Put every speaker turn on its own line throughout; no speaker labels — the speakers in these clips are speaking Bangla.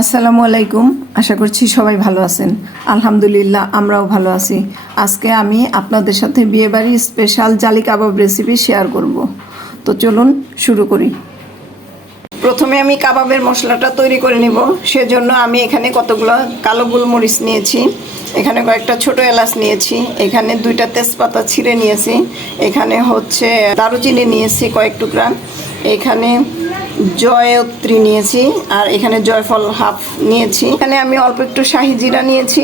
আসসালামু আলাইকুম। আশা করছি সবাই ভালো আছেন। আলহামদুলিল্লাহ, আমরাও ভালো আছি। আজকে আমি আপনাদের সাথে বিয়েবাড়ির স্পেশাল জালি কাবাব রেসিপি শেয়ার করব। তো চলুন শুরু করি। প্রথমে আমি কাবাবের মশলাটা তৈরি করে নিব। সেজন্য আমি এখানে কতগুলো কালো গোলমরিচ নিয়েছি। এখানে কয়েকটা ছোট এলাচ নিয়েছি। এখানে দুইটা তেজপাতা ছিঁড়ে নিয়েছি। এখানে হচ্ছে দারুচিনি নিয়েছি কয়েক টুকরা। এখানে জয়ত্রী নিয়েছি, আর এখানে জয়ফল হাফ নিয়েছি। এখানে আমি অল্প একটু শাহি জিরা নিয়েছি,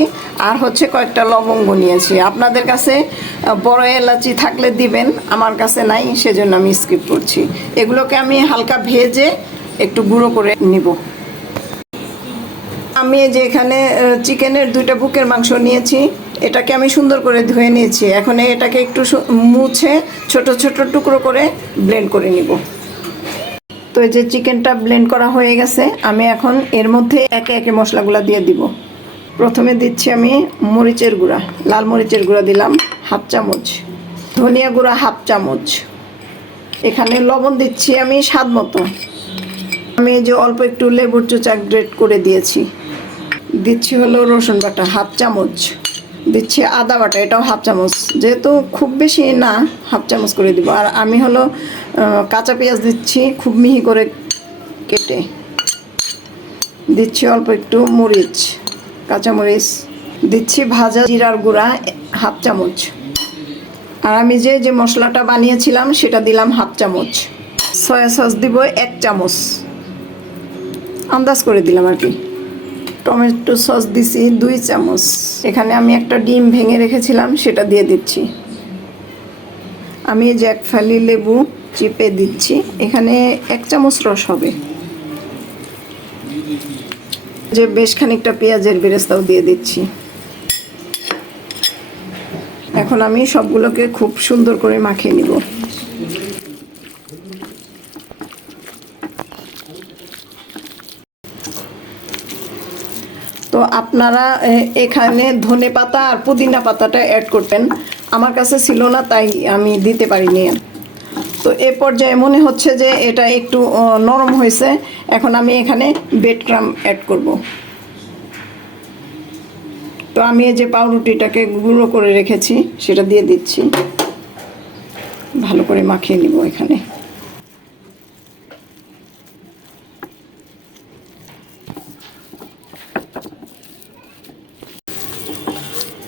আর হচ্ছে কয়েকটা লবঙ্গ নিয়েছি। আপনাদের কাছে বড় এলাচি থাকলে দিবেন, আমার কাছে নাই, সেজন্য আমি স্কিপ করছি। এগুলোকে আমি হালকা ভেজে একটু গুঁড়ো করে নিব। আমি যে এখানে চিকেনের দুইটা বুকের মাংস নিয়েছি, এটাকে আমি সুন্দর করে ধুয়ে নিয়েছি। এখন এটাকে একটু মুছে ছোট ছোট টুকরো করে ব্লেন্ড করে নিব। তো এই যে চিকেনটা ব্লেন্ড করা হয়ে গেছে, আমি এখন এর মধ্যে একে একে মশলাগুলো দিয়ে দিব। প্রথমে দিচ্ছি আমি মরিচের গুঁড়া, লাল মরিচের গুঁড়া দিলাম, হাফ চামচ। ধনিয়া গুঁড়া, হাফ চামচ। এখানে লবণ দিচ্ছি আমি স্বাদ মতো। আমি যে অল্প একটু লেবুর চোচা গ্রেট করে দিয়েছি। দিচ্ছি হলো রসুন বাটা, হাফ চামচ। দিচ্ছি আদা বাটা, এটাও হাফ চামচ। যেহেতু খুব বেশি না, হাফ চামচ করে দিব। আর আমি হলো কাঁচা পেঁয়াজ দিচ্ছি, খুব মিহি করে কেটে। দিচ্ছি অল্প একটু মরিচ, কাঁচা মরিচ। দিচ্ছি ভাজা জিরার গুঁড়া, হাফ চামচ। আর আমি যে যে মশলাটা বানিয়েছিলাম, সেটা দিলাম হাফ চামচ। সয়া সস দিব এক চামচ। আন্দাজ করে দিলাম আর কি। টমেটো সস দিছি দুই চামচ। এখানে আমি একটা ডিম ভেঙে রেখেছিলাম, সেটা দিয়ে দিচ্ছি। আমি এই যে ফালি লেবু চিপে দিচ্ছি। এখানে এক চামচ রস হবে। যে বেশ খানিকটা পেঁয়াজের বেরেস্তাও দিয়ে দিচ্ছি। এখন আমি সবগুলোকে খুব সুন্দর করে মাখিয়ে নিব। তো আপনারা এখানে ধনে পাতা আর পুদিনা পাতাটা অ্যাড করতেন। আমার কাছে ছিল না, তাই আমি দিতে পারিনি। তো এ পর্যায়ে মনে হচ্ছে যে এটা একটু নরম হয়েছে। এখন আমি এখানে বেড ক্রাম অ্যাড করব। তো আমি এই যে পাউরুটিটাকে গুঁড়ো করে রেখেছি, সেটা দিয়ে দিচ্ছি। ভালো করে মাখিয়ে নিব এখানে।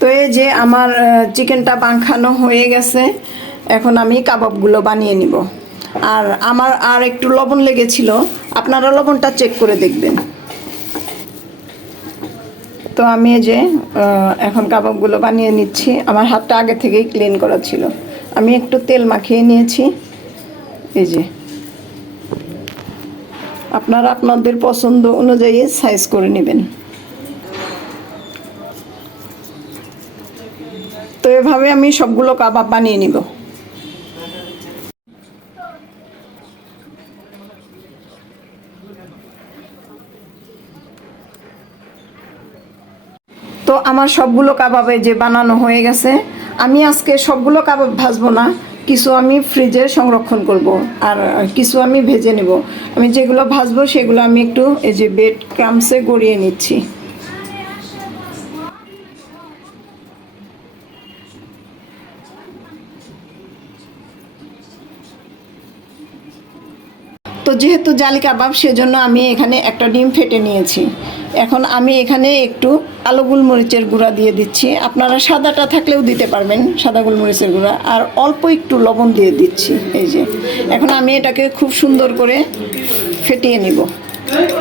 তো এই যে আমার চিকেনটা মাখানো হয়ে গেছে, এখন আমি কাবাবগুলো বানিয়ে নিব। আর আমার আর একটু লবণ লেগেছিল, আপনারা লবণটা চেক করে দেখবেন। তো আমি এই যে এখন কাবাবগুলো বানিয়ে নিচ্ছি। আমার হাতটা আগে থেকেই ক্লিন করা ছিল। আমি একটু তেল মাখিয়ে নিয়েছি। এই যে। আপনারা আপনাদের পছন্দ অনুযায়ী সাইজ করে নেবেন। তো এভাবে আমি সবগুলো কাবাব বানিয়ে নিব। তো আমার সবগুলো কাবাবে যে বানানো হয়ে গেছে। আমি আজকে সবগুলো কাবাব ভাজবো না, কিছু আমি ফ্রিজে সংরক্ষণ করব আর কিছু আমি ভেজে নেব। আমি যেগুলো ভাজবো সেগুলো আমি একটু এই যে বেড ক্রামসে গড়িয়ে নিচ্ছি। তো যেহেতু জালি কাবাব, সেজন্য আমি এখানে একটা ডিম ফেটে নিয়েছি। এখন আমি এখানে একটু কালো গোলমরিচের গুঁড়া দিয়ে দিচ্ছি। আপনারা সাদাটা থাকলেও দিতে পারবেন, সাদা গোলমরিচের গুঁড়া। আর অল্প একটু লবণ দিয়ে দিচ্ছি, এই যে। এখন আমি এটাকে খুব সুন্দর করে ফেটিয়ে নিব।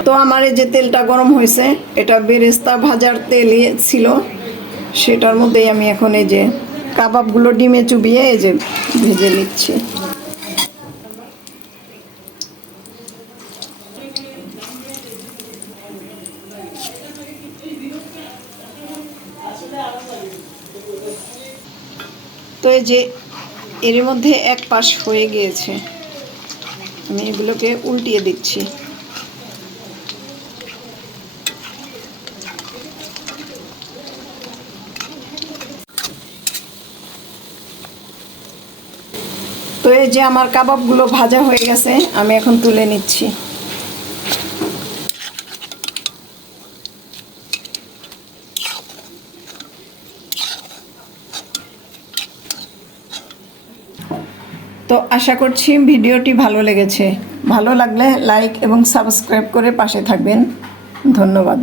তো আমার এই যে তেলটা গরম হয়েছে, এটা বেরেস্তা ভাজার তেল ছিল। সেটার মধ্যেই আমি এখন এই যে কাবাবগুলো ডিমে চুবিয়ে এই যে ভেজে নিচ্ছি। তো এই যে এর মধ্যে এক পাশ হয়ে গিয়েছে, আমি এগুলোকে উল্টিয়ে দিচ্ছি। তো এই যে আমার কাবাবগুলো ভাজা হয়ে গেছে, আমি এখন তুলে নিচ্ছি। তো আশা করছি ভিডিওটি ভালো লেগেছে। ভালো লাগলে লাইক এবং সাবস্ক্রাইব করে পাশে থাকবেন। ধন্যবাদ।